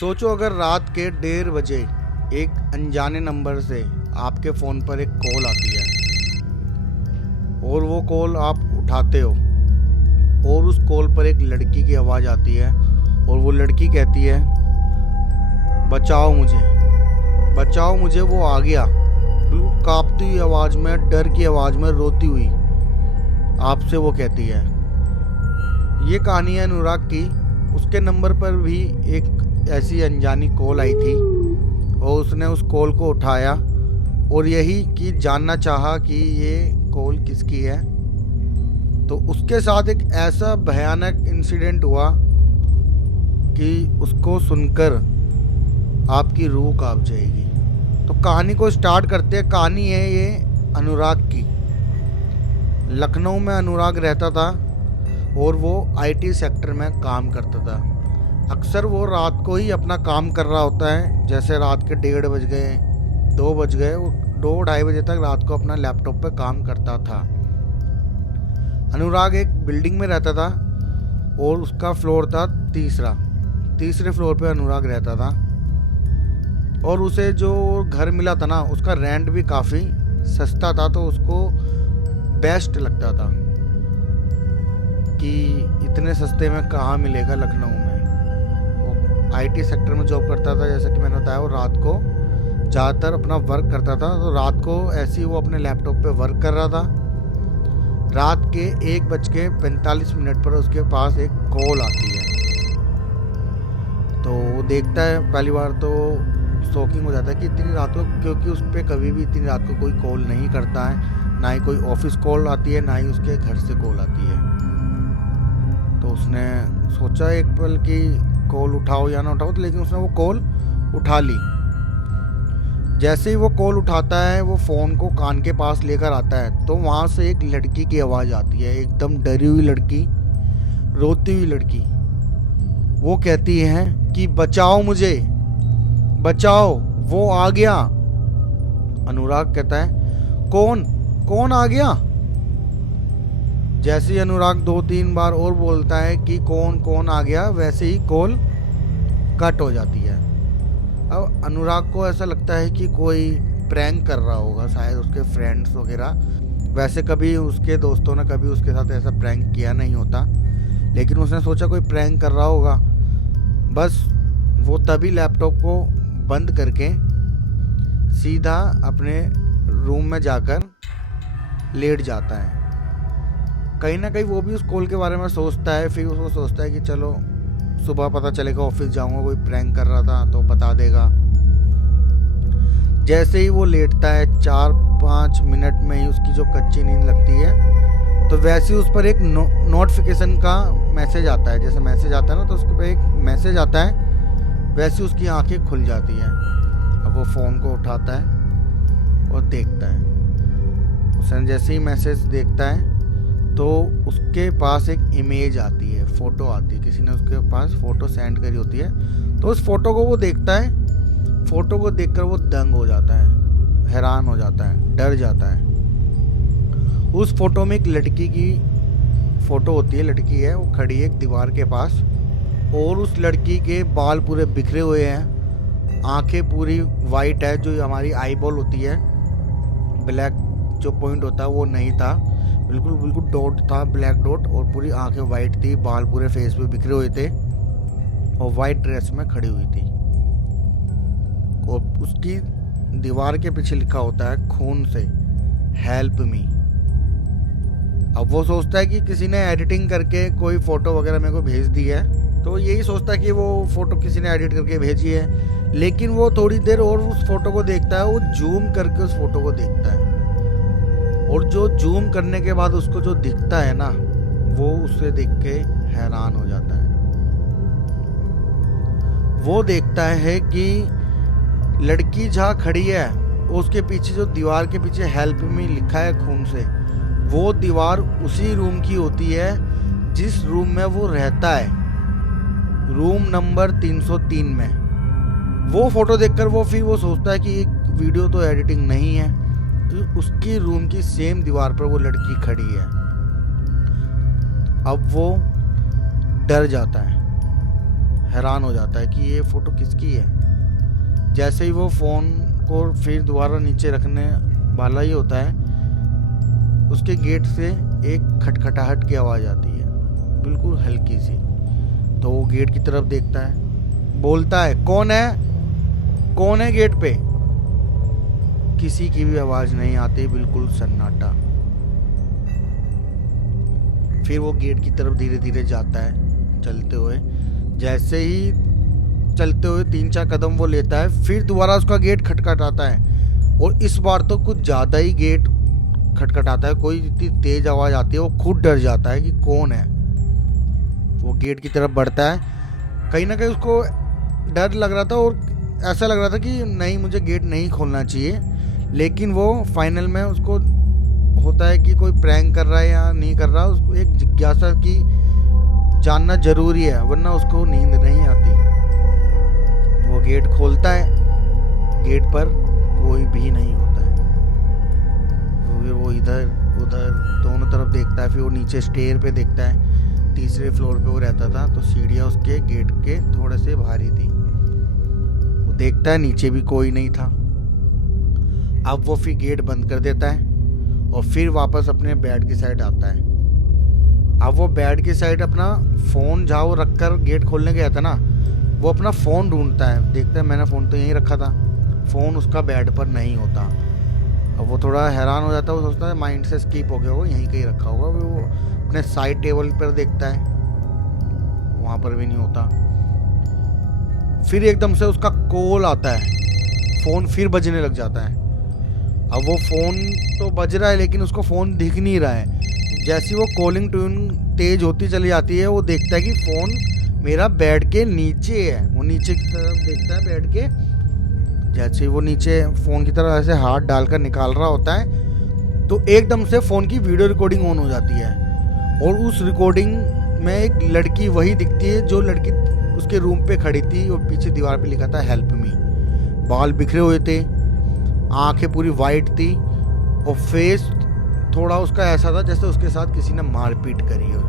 सोचो अगर रात के 1:30 बजे एक अनजाने नंबर से आपके फ़ोन पर एक कॉल आती है और वो कॉल आप उठाते हो और उस कॉल पर एक लड़की की आवाज़ आती है और वो लड़की कहती है बचाओ मुझे। वो आ गया, बिल्कुल कांपती हुई आवाज़ में, डर की आवाज़ में, रोती हुई आपसे वो कहती है। ये कहानी है अनुराग की। उसके नंबर पर भी एक ऐसी अनजानी कॉल आई थी और उसने उस कॉल को उठाया और यही कि जानना चाहा कि ये कॉल किसकी है। तो उसके साथ एक ऐसा भयानक इंसिडेंट हुआ कि उसको सुनकर आपकी रूह कांप जाएगी। तो कहानी को स्टार्ट करते हैं। कहानी है ये अनुराग की। लखनऊ में अनुराग रहता था और वो आईटी सेक्टर में काम करता था। अक्सर वो रात को ही अपना काम कर रहा होता है। जैसे रात के 1:30 बज गए, 2 बज गए, वो 2-2:30 बजे तक रात को अपना लैपटॉप पे काम करता था। अनुराग एक बिल्डिंग में रहता था और उसका फ्लोर था तीसरे फ्लोर पे अनुराग रहता था। और उसे जो घर मिला था ना, उसका रेंट भी काफ़ी सस्ता था, तो उसको बेस्ट लगता था कि इतने सस्ते में कहाँ मिलेगा लखनऊ में। वो आईटी सेक्टर में जॉब करता था, जैसा कि मैंने बताया। वो रात को ज़्यादातर अपना वर्क करता था, तो रात को ऐसे ही वो अपने लैपटॉप पे वर्क कर रहा था। रात के 1:45 पर उसके पास एक कॉल आती है। तो वो देखता है, पहली बार तो शॉकिंग हो जाता है कि इतनी रात को, क्योंकि उस पर कभी भी इतनी रात को कोई कॉल नहीं करता है। ना ही कोई ऑफिस कॉल आती है, ना ही उसके घर से कॉल आती है। तो उसने सोचा एक पल कि कॉल उठाओ या ना उठाओ, लेकिन उसने वो कॉल उठा ली। जैसे ही वो कॉल उठाता है, वो फ़ोन को कान के पास लेकर आता है, तो वहाँ से एक लड़की की आवाज़ आती है, एकदम डरी हुई लड़की, रोती हुई लड़की। वो कहती है कि बचाओ मुझे, बचाओ, वो आ गया। अनुराग कहता है कौन आ गया। जैसे ही अनुराग 2-3 बार और बोलता है कि कौन आ गया, वैसे ही कॉल कट हो जाती है। अब अनुराग को ऐसा लगता है कि कोई प्रैंक कर रहा होगा, शायद उसके फ्रेंड्स वगैरह। वैसे कभी उसके दोस्तों ने कभी उसके साथ ऐसा प्रैंक किया नहीं होता, लेकिन उसने सोचा कोई प्रैंक कर रहा होगा। बस वो तभी लैपटॉप को बंद करके सीधा अपने रूम में जाकर लेट जाता है। कहीं ना कहीं वो भी उस कॉल के बारे में सोचता है। फिर उसको सोचता है कि चलो सुबह पता चलेगा, ऑफिस जाऊंगा, कोई प्रैंक कर रहा था तो बता देगा। जैसे ही वो लेटता है, 4-5 मिनट में ही उसकी जो कच्ची नींद लगती है, तो वैसे ही उस पर एक नोटिफिकेशन का मैसेज आता है। जैसे मैसेज आता है ना, तो उसके पर एक मैसेज आता है, वैसे उसकी आंखें खुल जाती हैं। अब वो फ़ोन को उठाता है और देखता है। उसने जैसे ही मैसेज देखता है तो उसके पास एक इमेज आती है, फ़ोटो आती है, किसी ने उसके पास फ़ोटो सेंड करी होती है। तो उस फ़ोटो को वो देखता है। फ़ोटो को देखकर वो दंग हो जाता है, हैरान हो जाता है, डर जाता है। उस फ़ोटो में एक लड़की की फ़ोटो होती है। लड़की है, वो खड़ी है एक दीवार के पास, और उस लड़की के बाल पूरे बिखरे हुए हैं, आंखें पूरी वाइट है, जो हमारी आई बॉल होती है, ब्लैक जो पॉइंट होता है वो नहीं था, बिल्कुल डॉट था, ब्लैक डॉट, और पूरी आंखें वाइट थी, बाल पूरे फेस पे बिखरे हुए थे, और वाइट ड्रेस में खड़ी हुई थी। और उसकी दीवार के पीछे लिखा होता है खून से, हेल्प मी। अब वो सोचता है कि किसी ने एडिटिंग करके कोई फ़ोटो वगैरह मेरे को भेज दी है, तो यही सोचता है कि वो फ़ोटो किसी ने एडिट करके भेजी है। लेकिन वो थोड़ी देर और उस फ़ोटो को देखता है, वो जूम करके उस फ़ोटो को देखता है, और जो जूम करने के बाद उसको जो दिखता है ना, वो उसे देख के हैरान हो जाता है। वो देखता है कि लड़की जहाँ खड़ी है, उसके पीछे जो दीवार के पीछे हेल्प मी लिखा है खून से, वो दीवार उसी रूम की होती है जिस रूम में वो रहता है, रूम नंबर 303 में। वो फोटो देखकर वो सोचता है कि एक वीडियो तो एडिटिंग नहीं है, तो उसकी रूम की सेम दीवार पर वो लड़की खड़ी है। अब वो डर जाता है, हैरान हो जाता है कि ये फ़ोटो किसकी है। जैसे ही वो फ़ोन को फिर दोबारा नीचे रखने वाला ही होता है, उसके गेट से एक खटखटाहट की आवाज़ आती है, बिल्कुल हल्की सी। तो वो गेट की तरफ देखता है, बोलता है, कौन है, कौन है गेट पे? किसी की भी आवाज़ नहीं आती, बिल्कुल सन्नाटा। फिर वो गेट की तरफ धीरे धीरे जाता है चलते हुए। जैसे ही चलते हुए 3-4 कदम वो लेता है, फिर दोबारा उसका गेट खटखटाता है, और इस बार तो कुछ ज़्यादा ही गेट खटखटाता है। कोई इतनी तेज आवाज़ आती है, वो खुद डर जाता है कि कौन है। वो गेट की तरफ बढ़ता है। कहीं ना कहीं उसको डर लग रहा था और ऐसा लग रहा था कि नहीं, मुझे गेट नहीं खोलना चाहिए, लेकिन वो फाइनल में उसको होता है कि कोई प्रैंक कर रहा है या नहीं कर रहा। उसको एक जिज्ञासा की जानना जरूरी है, वरना उसको नींद नहीं आती। वो गेट खोलता है, गेट पर कोई भी नहीं होता है। फिर वो इधर उधर दोनों तरफ देखता है, फिर वो नीचे स्टेयर पे देखता है। 3रे फ्लोर पे वो रहता था, तो सीढ़ियाँ उसके गेट के थोड़े से भारी थी। वो देखता है, नीचे भी कोई नहीं था। अब वो फिर गेट बंद कर देता है और फिर वापस अपने बेड की साइड आता है। अब वो बेड की साइड अपना फ़ोन जहाँ वो रख कर गेट खोलने गया था ना, वो अपना फ़ोन ढूंढता है। देखता है, मैंने फ़ोन तो यहीं रखा था। फ़ोन उसका बेड पर नहीं होता। अब वो थोड़ा हैरान हो जाता है। वो सोचता है माइंड से स्किप हो गया होगा, यहीं कहीं रखा होगा। वो अपने साइड टेबल पर देखता है, वहाँ पर भी नहीं होता। फिर एकदम से उसका कॉल आता है, फ़ोन फिर बजने लग जाता है। अब वो फ़ोन तो बज रहा है, लेकिन उसको फ़ोन दिख नहीं रहा है। जैसी वो कॉलिंग ट्यून तेज होती चली जाती है, वो देखता है कि फ़ोन मेरा बेड के नीचे है। वो नीचे की तरफ देखता है बेड के। जैसे ही वो नीचे फ़ोन की तरफ ऐसे हाथ डालकर निकाल रहा होता है, तो एकदम से फ़ोन की वीडियो रिकॉर्डिंग ऑन हो जाती है, और उस रिकॉर्डिंग में एक लड़की वही दिखती है जो लड़की उसके रूम पे खड़ी थी, और पीछे दीवार पे लिखा था हेल्प मी। बाल बिखरे हुए थे, आंखें पूरी वाइट थी, और फेस थोड़ा उसका ऐसा था जैसे उसके साथ किसी ने मारपीट करी हो।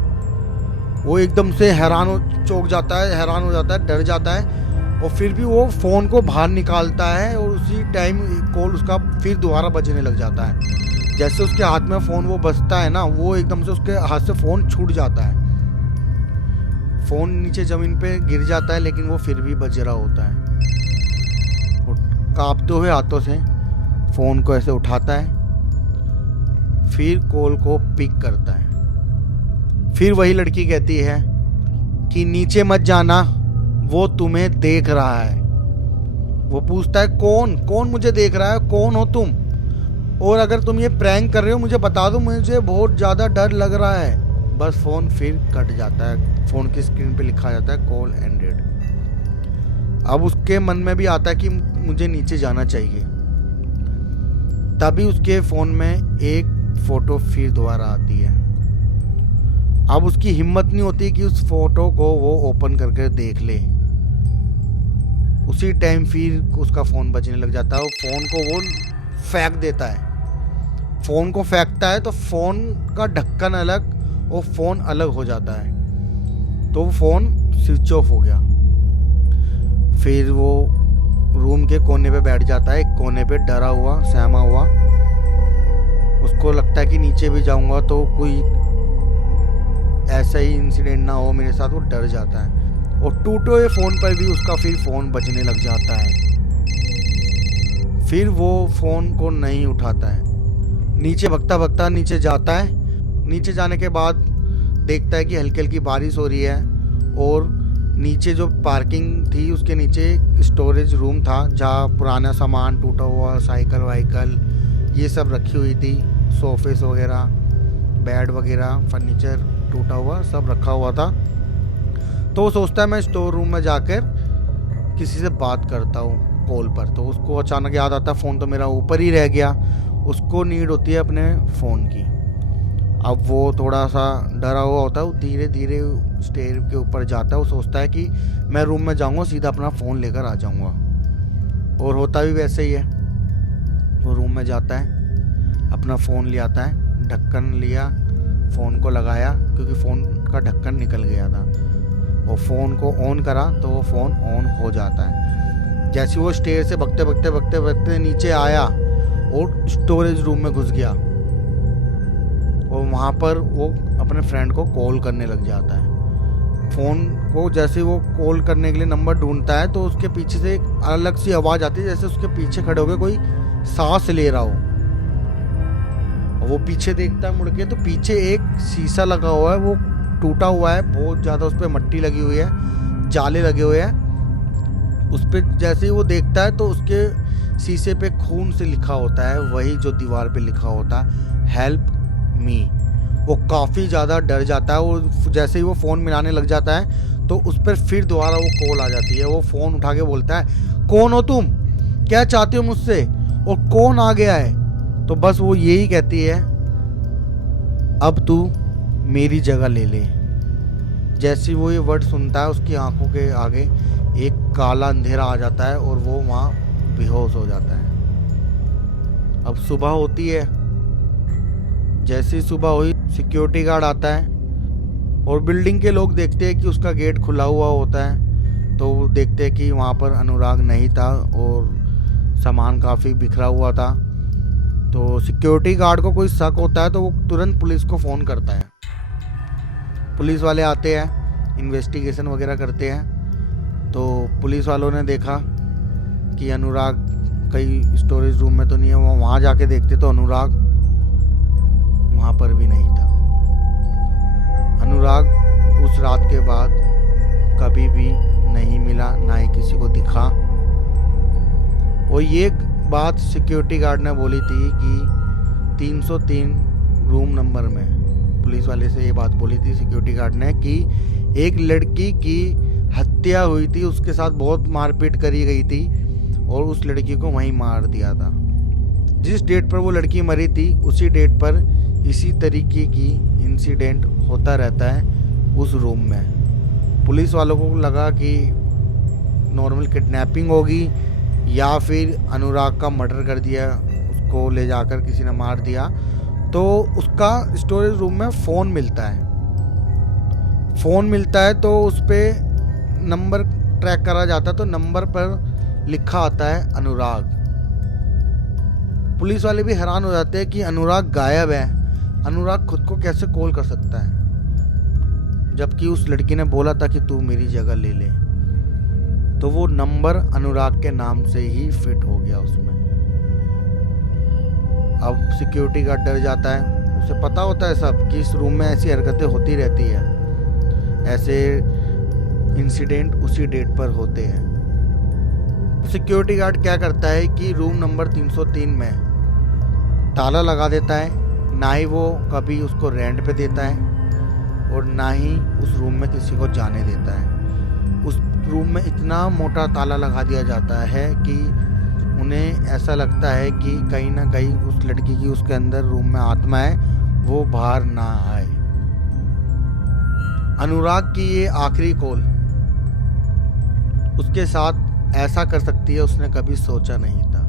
वो एकदम से हैरान हो जाता है, डर जाता है, और फिर भी वो फ़ोन को बाहर निकालता है, और उसी टाइम कॉल उसका फिर दोबारा बजने लग जाता है। जैसे उसके हाथ में फ़ोन वो बजता है ना, वो एकदम से उसके हाथ से फ़ोन छूट जाता है। फ़ोन नीचे ज़मीन पे गिर जाता है, लेकिन वो फिर भी बज रहा होता है। कांपते हुए हाथों से फ़ोन को ऐसे उठाता है, फिर कॉल को पिक करता है। फिर वही लड़की कहती है कि नीचे मत जाना, वो तुम्हें देख रहा है। वो पूछता है, कौन मुझे देख रहा है, कौन हो तुम, और अगर तुम ये प्रैंक कर रहे हो मुझे बता दो, मुझे बहुत ज़्यादा डर लग रहा है। बस फ़ोन फिर कट जाता है। फ़ोन की स्क्रीन पे लिखा जाता है कॉल एंडेड। अब उसके मन में भी आता है कि मुझे नीचे जाना चाहिए। तभी उसके फ़ोन में एक फ़ोटो फिर दोबारा आती है। अब उसकी हिम्मत नहीं होती कि उस फोटो को वो ओपन करके देख ले। उसी टाइम फिर उसका फ़ोन बजने लग जाता है, और फ़ोन को वो फेंक देता है। फ़ोन को फेंकता है तो फ़ोन का ढक्कन अलग और फ़ोन अलग हो जाता है, तो वो फ़ोन स्विच ऑफ हो गया। फिर वो रूम के कोने पे बैठ जाता है, एक कोने पे डरा हुआ, सहमा हुआ। उसको लगता है कि नीचे भी जाऊंगा तो कोई ऐसा ही इंसिडेंट ना हो मेरे साथ। वो डर जाता है, और टूटे हुए फ़ोन पर भी उसका फिर फ़ोन बजने लग जाता है। फिर वो फ़ोन को नहीं उठाता है। नीचे भगता भगता नीचे जाता है। नीचे जाने के बाद देखता है कि हल्की हल्की बारिश हो रही है, और नीचे जो पार्किंग थी उसके नीचे स्टोरेज रूम था, जहाँ पुराना सामान, टूटा हुआ साइकिल वाइकल ये सब रखी हुई थी, सोफेस वगैरह, बेड वगैरह, फर्नीचर टूटा हुआ सब रखा हुआ था। तो वो सोचता है मैं स्टोर रूम में जाकर किसी से बात करता हूँ कॉल पर। तो उसको अचानक याद आता है फ़ोन तो मेरा ऊपर ही रह गया। उसको नीड होती है अपने फ़ोन की। अब वो थोड़ा सा डरा हुआ होता है, वो धीरे धीरे स्टेयर के ऊपर जाता है। वो सोचता है कि मैं रूम में जाऊँगा, सीधा अपना फ़ोन लेकर आ जाऊँगा, और होता भी वैसे ही है। वो रूम में जाता है, अपना फ़ोन ले आता है, ढक्कन लिया, फ़ोन को लगाया क्योंकि फ़ोन का ढक्कन निकल गया था, और फ़ोन को ऑन करा तो वो फ़ोन ऑन हो जाता है। जैसे वो स्टेयर से भगते नीचे आया और स्टोरेज रूम में घुस गया और वहाँ पर वो अपने फ्रेंड को कॉल करने लग जाता है। फ़ोन को जैसे वो कॉल करने के लिए नंबर ढूंढता है तो उसके पीछे से एक अलग सी आवाज़ आती है, जैसे उसके पीछे खड़े होकर कोई सांस ले रहा हो। वो पीछे देखता है मुड़ के तो पीछे एक शीशा लगा हुआ है, वो टूटा हुआ है, बहुत ज़्यादा उस पर मट्टी लगी हुई है, जाले लगे हुए हैं। उस पर जैसे ही वो देखता है तो उसके शीशे पे खून से लिखा होता है, वही जो दीवार पे लिखा होता है, हेल्प मी। वो काफ़ी ज़्यादा डर जाता है और जैसे ही वो फ़ोन मिलाने लग जाता है तो उस पर फिर दोबारा वो कॉल आ जाती है। वो फ़ोन उठा के बोलता है, कौन हो तुम, क्या चाहते हो मुझसे, और कौन आ गया है? तो बस वो यही कहती है, अब तू मेरी जगह ले ले। जैसे वो ये वर्ड सुनता है उसकी आंखों के आगे एक काला अंधेरा आ जाता है और वो वहाँ बेहोश हो जाता है। अब सुबह होती है। जैसे ही सुबह हुई सिक्योरिटी गार्ड आता है और बिल्डिंग के लोग देखते हैं कि उसका गेट खुला हुआ होता है। तो वो देखते हैं कि वहाँ पर अनुराग नहीं था और सामान काफ़ी बिखरा हुआ था। तो सिक्योरिटी गार्ड को कोई शक होता है तो वो तुरंत पुलिस को फ़ोन करता है। पुलिस वाले आते हैं, इन्वेस्टिगेशन वगैरह करते हैं। तो पुलिस वालों ने देखा कि अनुराग कहीं स्टोरेज रूम में तो नहीं है। वो वहाँ जाके देखते तो अनुराग वहाँ पर भी नहीं था। अनुराग उस रात के बाद कभी भी नहीं मिला, ना ही किसी को दिखा। और ये बात सिक्योरिटी गार्ड ने बोली थी कि 303 रूम नंबर में, पुलिस वाले से ये बात बोली थी सिक्योरिटी गार्ड ने कि एक लड़की की हत्या हुई थी, उसके साथ बहुत मारपीट करी गई थी और उस लड़की को वहीं मार दिया था। जिस डेट पर वो लड़की मरी थी उसी डेट पर इसी तरीके की इंसिडेंट होता रहता है उस रूम में। पुलिस वालों को लगा कि नॉर्मल किडनैपिंग होगी या फिर अनुराग का मर्डर कर दिया, उसको ले जाकर किसी ने मार दिया। तो उसका स्टोरेज रूम में फ़ोन मिलता है तो उस पर नंबर ट्रैक करा जाता है। तो नंबर पर लिखा आता है अनुराग। पुलिस वाले भी हैरान हो जाते हैं कि अनुराग गायब है, अनुराग खुद को कैसे कॉल कर सकता है, जबकि उस लड़की ने बोला था कि तू मेरी जगह ले ले। तो वो नंबर अनुराग के नाम से ही फिट हो गया उसमें। अब सिक्योरिटी गार्ड डर जाता है, उसे पता होता है सब कि इस रूम में ऐसी हरकतें होती रहती है, ऐसे इंसिडेंट उसी डेट पर होते हैं। सिक्योरिटी गार्ड क्या करता है कि रूम नंबर 303 में ताला लगा देता है। ना ही वो कभी उसको रेंट पे देता है और ना ही उस रूम में किसी को जाने देता है। उस रूम में इतना मोटा ताला लगा दिया जाता है कि उन्हें ऐसा लगता है कि कहीं ना कहीं उस लड़की की उसके अंदर रूम में आत्मा है, वो बाहर ना आए। अनुराग की ये आखिरी कॉल उसके साथ ऐसा कर सकती है, उसने कभी सोचा नहीं था।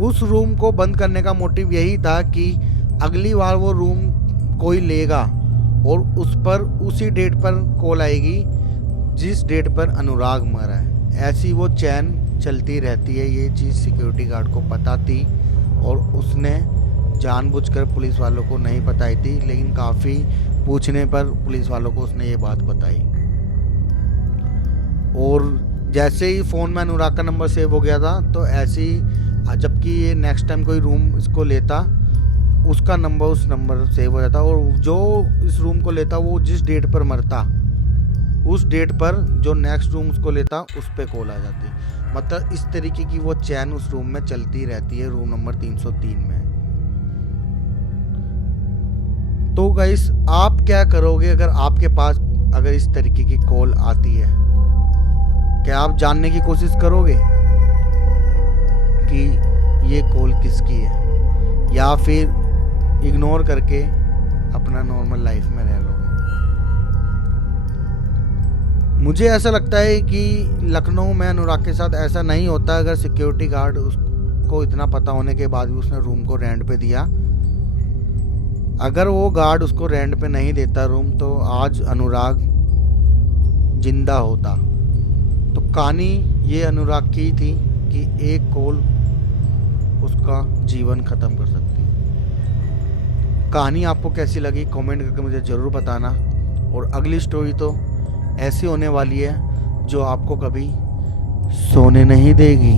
उस रूम को बंद करने का मोटिव यही था कि अगली बार वो रूम कोई लेगा और उस पर उसी डेट पर कॉल आएगी जिस डेट पर अनुराग मरा है। ऐसी वो चैन चलती रहती है। ये चीज़ सिक्योरिटी गार्ड को पता थी और उसने जानबूझकर पुलिस वालों को नहीं बताई थी, लेकिन काफ़ी पूछने पर पुलिस वालों को उसने ये बात बताई। और जैसे ही फ़ोन में अनुराग का नंबर सेव हो गया था तो ऐसे ही जबकि ये नेक्स्ट टाइम कोई रूम इसको लेता उसका नंबर उस नंबर सेव हो जाता और जो इस रूम को लेता वो जिस डेट पर मरता उस डेट पर जो नेक्स्ट रूम उसको लेता उस पे कॉल आ जाती। मतलब इस तरीके की वो चैन उस रूम में चलती रहती है, रूम नंबर 303 में। तो गाइस आप क्या करोगे अगर आपके पास अगर इस तरीके की कॉल आती है? क्या आप जानने की कोशिश करोगे कि ये कॉल किसकी है, या फिर इग्नोर करके अपना नॉर्मल लाइफ में रह लोगे? मुझे ऐसा लगता है कि लखनऊ में अनुराग के साथ ऐसा नहीं होता अगर सिक्योरिटी गार्ड उसको इतना पता होने के बाद भी उसने रूम को रेंट पे दिया। अगर वो गार्ड उसको रेंट पे नहीं देता रूम तो आज अनुराग जिंदा होता। तो कहानी ये अनुराग की थी कि एक कॉल उसका जीवन ख़त्म कर सकती है। कहानी आपको कैसी लगी कमेंट करके मुझे ज़रूर बताना। और अगली स्टोरी तो ऐसी होने वाली है जो आपको कभी सोने नहीं देगी।